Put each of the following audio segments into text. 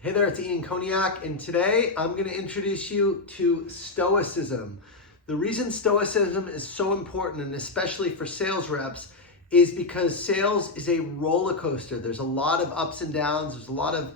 Hey there, it's Ian Koniak, and today I'm going to introduce you to Stoicism. The reason Stoicism is so important, and especially for sales reps, is because sales is a roller coaster. There's a lot of ups and downs. There's a lot of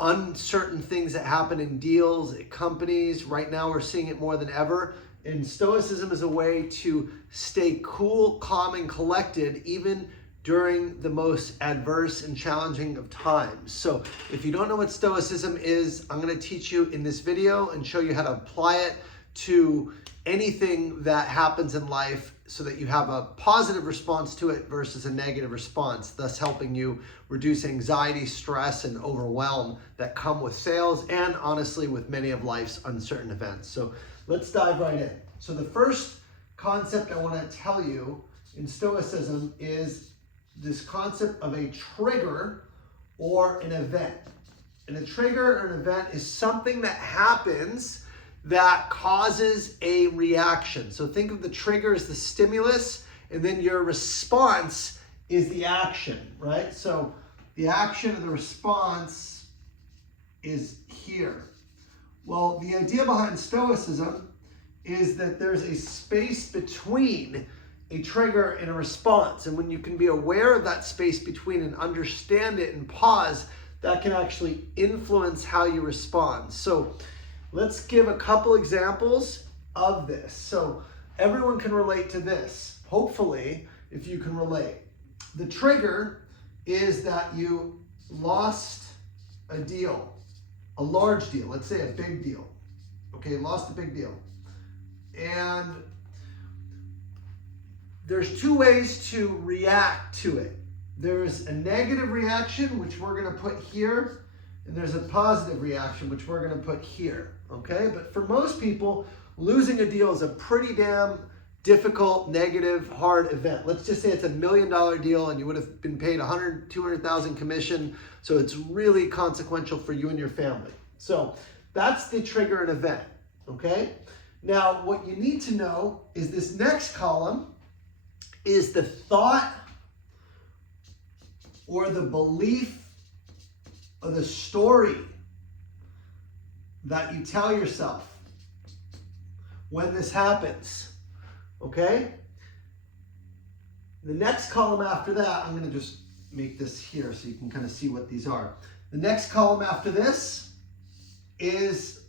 uncertain things that happen in deals, at companies. Right now we're seeing it more than ever. And Stoicism is a way to stay cool, calm, and collected even during the most adverse and challenging of times. So if you don't know what Stoicism is, I'm going to teach you in this video and show you how to apply it to anything that happens in life so that you have a positive response to it versus a negative response, thus helping you reduce anxiety, stress, and overwhelm that come with sales and honestly with many of life's uncertain events. So let's dive right in. So the first concept I want to tell you in Stoicism is this concept of a trigger or an event. And a trigger or an event is something that happens that causes a reaction. So think of the trigger as the stimulus, and then your response is the action, right? So the action of the response is here. Well, the idea behind Stoicism is that there's a space between a trigger and a response. And when you can be aware of that space between and understand it and pause, that can actually influence how you respond. So let's give a couple examples of this. So everyone can relate to this. Hopefully, if you can relate. The trigger is that you lost a deal, a large deal, let's say a big deal. Okay, lost a big deal. And there's two ways to react to it. There's a negative reaction, which we're going to put here, and there's a positive reaction, which we're going to put here, okay? But for most people, losing a deal is a pretty damn difficult, negative, hard event. Let's just say it's $1 million deal and you would have been paid $100,000, $200,000 commission, so it's really consequential for you and your family. So that's the trigger and event, okay? Now, what you need to know is this next column is the thought or the belief or the story that you tell yourself when this happens, okay? The next column after that, I'm going to just make this here so you can kind of see what these are. The next column after this is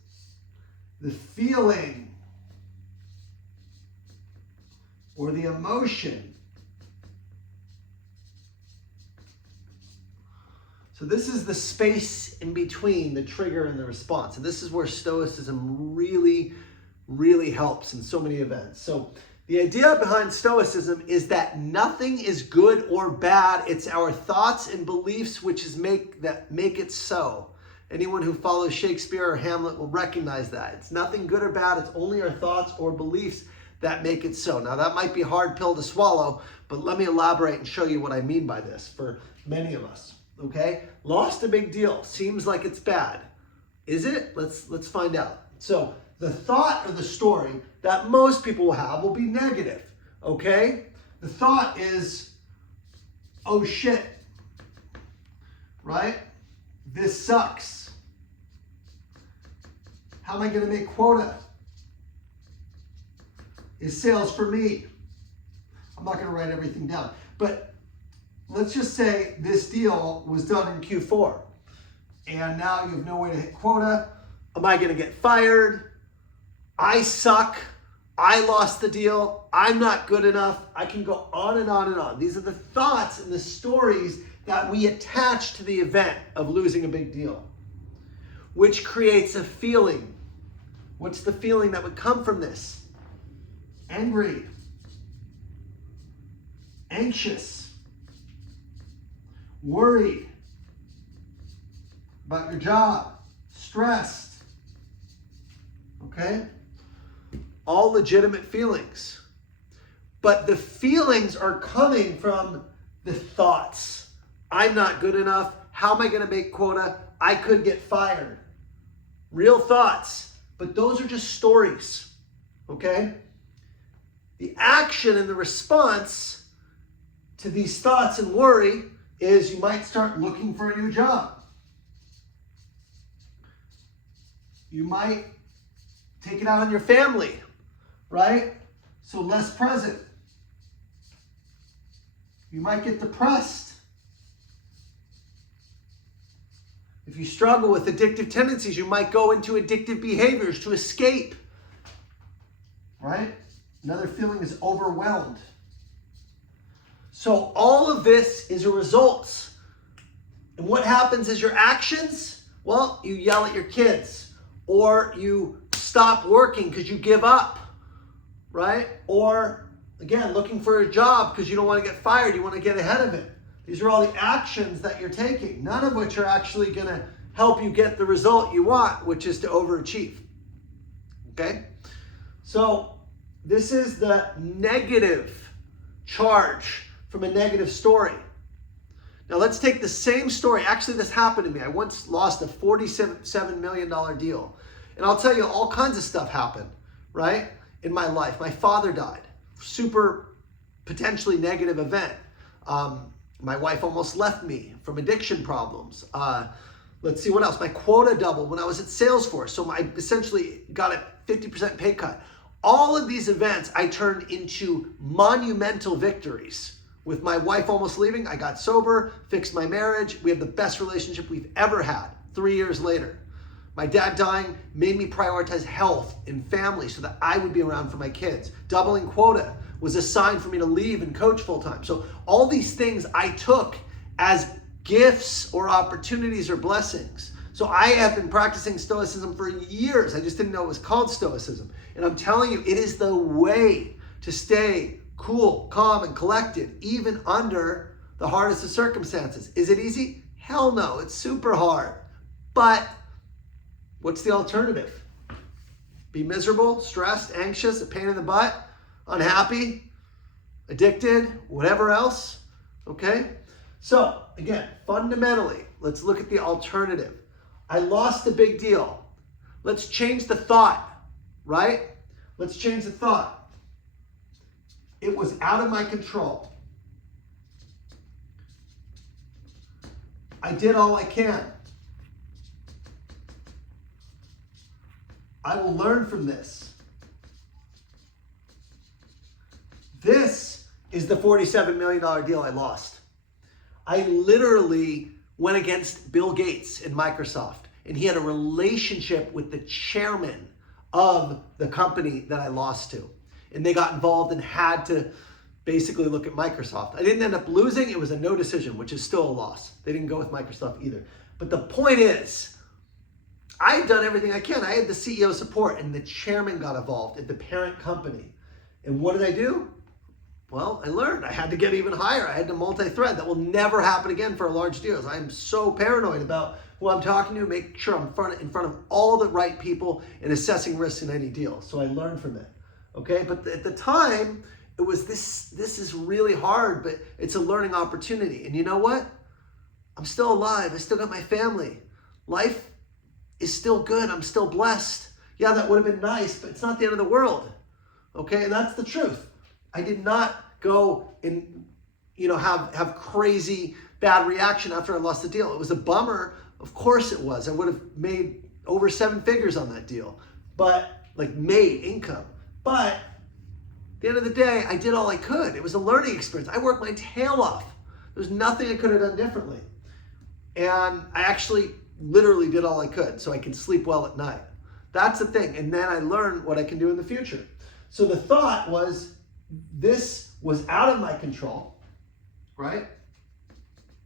the feeling or the emotion. So this is the space in between the trigger and the response. And this is where Stoicism really, really helps in so many events. So the idea behind Stoicism is that nothing is good or bad. It's our thoughts and beliefs which make it so. Anyone who follows Shakespeare or Hamlet will recognize that. It's nothing good or bad. It's only our thoughts or beliefs that make it so. Now that might be a hard pill to swallow, but let me elaborate and show you what I mean by this for many of us, okay? Lost a big deal. Seems like it's bad. Is it? Let's find out. So the thought or the story that most people will have will be negative, okay? The thought is, oh shit, right? This sucks. How am I gonna make quota? Is sales for me? I'm not going to write everything down. But let's just say this deal was done in Q4. And now you have no way to hit quota. Am I going to get fired? I suck. I lost the deal. I'm not good enough. I can go on and on and on. These are the thoughts and the stories that we attach to the event of losing a big deal, which creates a feeling. What's the feeling that would come from this? Angry, anxious, worried about your job, stressed, okay? All legitimate feelings. But the feelings are coming from the thoughts. I'm not good enough. How am I going to make quota? I could get fired. Real thoughts. But those are just stories, okay? The action and the response to these thoughts and worry is you might start looking for a new job. You might take it out on your family, right? So less present. You might get depressed. If you struggle with addictive tendencies, you might go into addictive behaviors to escape, right? Another feeling is overwhelmed. So all of this is a result. And what happens is your actions, well, you yell at your kids, or you stop working because you give up, right? Or, again, looking for a job because you don't want to get fired, you want to get ahead of it. These are all the actions that you're taking, none of which are actually going to help you get the result you want, which is to overachieve. Okay? So this is the negative charge from a negative story. Now let's take the same story. Actually, this happened to me. I once lost a $47 million deal. And I'll tell you, all kinds of stuff happened, right? In my life. My father died. Super potentially negative event. My wife almost left me from addiction problems. Let's see what else. My quota doubled when I was at Salesforce. So I essentially got a 50% pay cut. All of these events I turned into monumental victories. With my wife almost leaving, I got sober, fixed my marriage. We have the best relationship we've ever had 3 years later. My dad dying made me prioritize health and family so that I would be around for my kids. Doubling quota was a sign for me to leave and coach full-time. So all these things I took as gifts or opportunities or blessings. So I have been practicing Stoicism for years. I just didn't know it was called Stoicism. And I'm telling you, it is the way to stay cool, calm, and collected, even under the hardest of circumstances. Is it easy? Hell no, it's super hard. But what's the alternative? Be miserable, stressed, anxious, a pain in the butt, unhappy, addicted, whatever else, okay? So, again, fundamentally, let's look at the alternative. I lost a big deal. Let's change the thought, right? Let's change the thought. It was out of my control. I did all I can. I will learn from this. This is the $47 million deal I lost. I literally went against Bill Gates in Microsoft, and he had a relationship with the chairman of the company that I lost to. And they got involved and had to basically look at Microsoft. I didn't end up losing. It was a no decision, which is still a loss. They didn't go with Microsoft either. But the point is, I had done everything I can. I had the CEO support, and the chairman got involved at the parent company. And what did I do? Well, I learned. I had to get even higher. I had to multi-thread. That will never happen again for large deals. I'm so paranoid about who I'm talking to, make sure I'm in front of all the right people and assessing risks in any deal. So I learned from it. Okay, but at the time, it was this is really hard, but it's a learning opportunity. And you know what? I'm still alive. I still got my family. Life is still good. I'm still blessed. Yeah, that would have been nice, but it's not the end of the world. Okay, and that's the truth. I did not go and have crazy bad reaction after I lost the deal. It was a bummer. Of course it was. I would have made over 7 figures on that deal, but made income. But at the end of the day, I did all I could. It was a learning experience. I worked my tail off. There's nothing I could have done differently. And I actually literally did all I could so I can sleep well at night. That's the thing. And then I learned what I can do in the future. So the thought was, this was out of my control, right?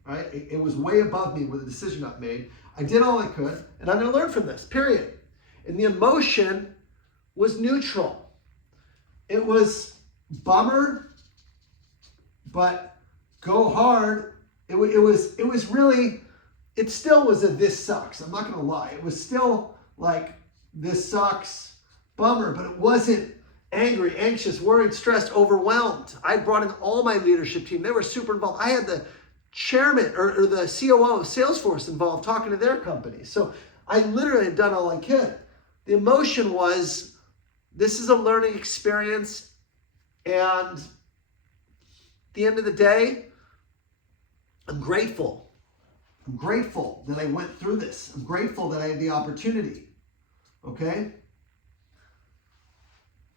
Right? It was way above me with the decision I made. I did all I could, and I'm going to learn from this, period. And the emotion was neutral. It was bummer, but go hard. It was really, it still was a this sucks. I'm not going to lie. It was still like this sucks, bummer, but it wasn't angry, anxious, worried, stressed, overwhelmed. I brought in all my leadership team. They were super involved. I had the chairman or the COO of Salesforce involved talking to their company. So I literally had done all I could. The emotion was, this is a learning experience, and at the end of the day, I'm grateful. I'm grateful that I went through this. I'm grateful that I had the opportunity. Okay?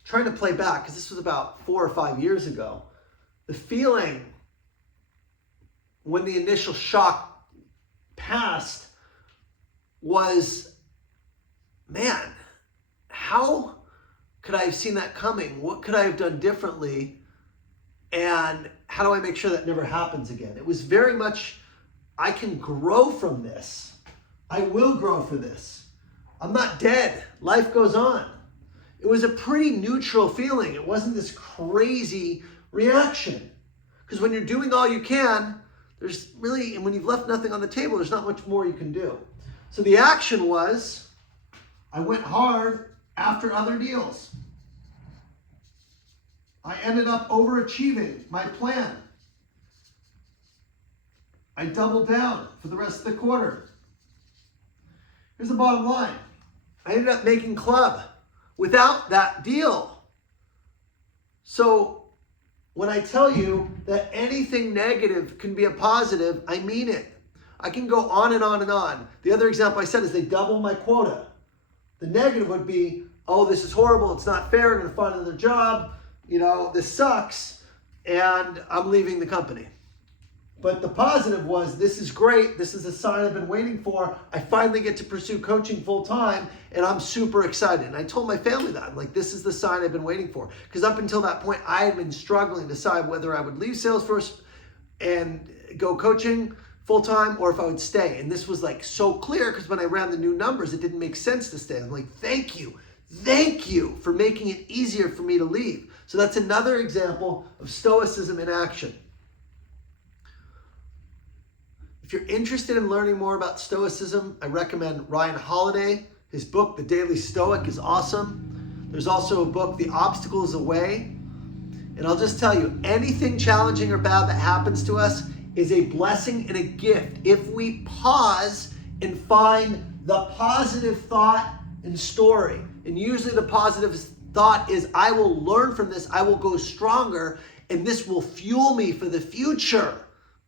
Trying to play back, because this was about 4 or 5 years ago. The feeling when the initial shock passed was, man, how could I have seen that coming? What could I have done differently? And how do I make sure that never happens again? It was very much, I can grow from this. I will grow for this. I'm not dead. Life goes on. It was a pretty neutral feeling. It wasn't this crazy reaction. Because when you're doing all you can, there's really, and when you've left nothing on the table, there's not much more you can do. So the action was, I went hard after other deals. I ended up overachieving my plan. I doubled down for the rest of the quarter. Here's the bottom line. I ended up making club without that deal. So when I tell you that anything negative can be a positive, I mean it. I can go on and on and on. The other example I said is they doubled my quota. The negative would be, oh, this is horrible. It's not fair. I'm going to find another job. You know, this sucks. And I'm leaving the company. But the positive was, this is great. This is a sign I've been waiting for. I finally get to pursue coaching full time, and I'm super excited. And I told my family that. I'm like, this is the sign I've been waiting for. Because up until that point, I had been struggling to decide whether I would leave Salesforce and go coaching full time or if I would stay. And this was like so clear because when I ran the new numbers, it didn't make sense to stay. I'm like, thank you for making it easier for me to leave. So that's another example of Stoicism in action. If you're interested in learning more about Stoicism, I recommend Ryan Holiday. His book, The Daily Stoic, is awesome. There's also a book, The Obstacle is a Way. And I'll just tell you, anything challenging or bad that happens to us is a blessing and a gift if we pause and find the positive thought and story. And usually the positive thought is, I will learn from this, I will go stronger, and this will fuel me for the future.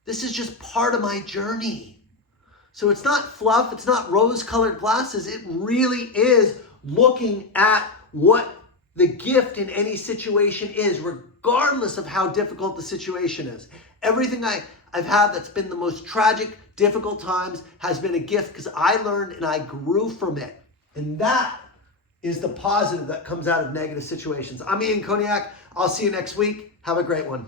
This is just part of my journey. So it's not fluff, it's not rose-colored glasses. It really is looking at what the gift in any situation is, regardless of how difficult the situation is. Everything I've had that's been the most tragic, difficult times has been a gift because I learned and I grew from it. And that is the positive that comes out of negative situations. I'm Ian Koniak. I'll see you next week. Have a great one.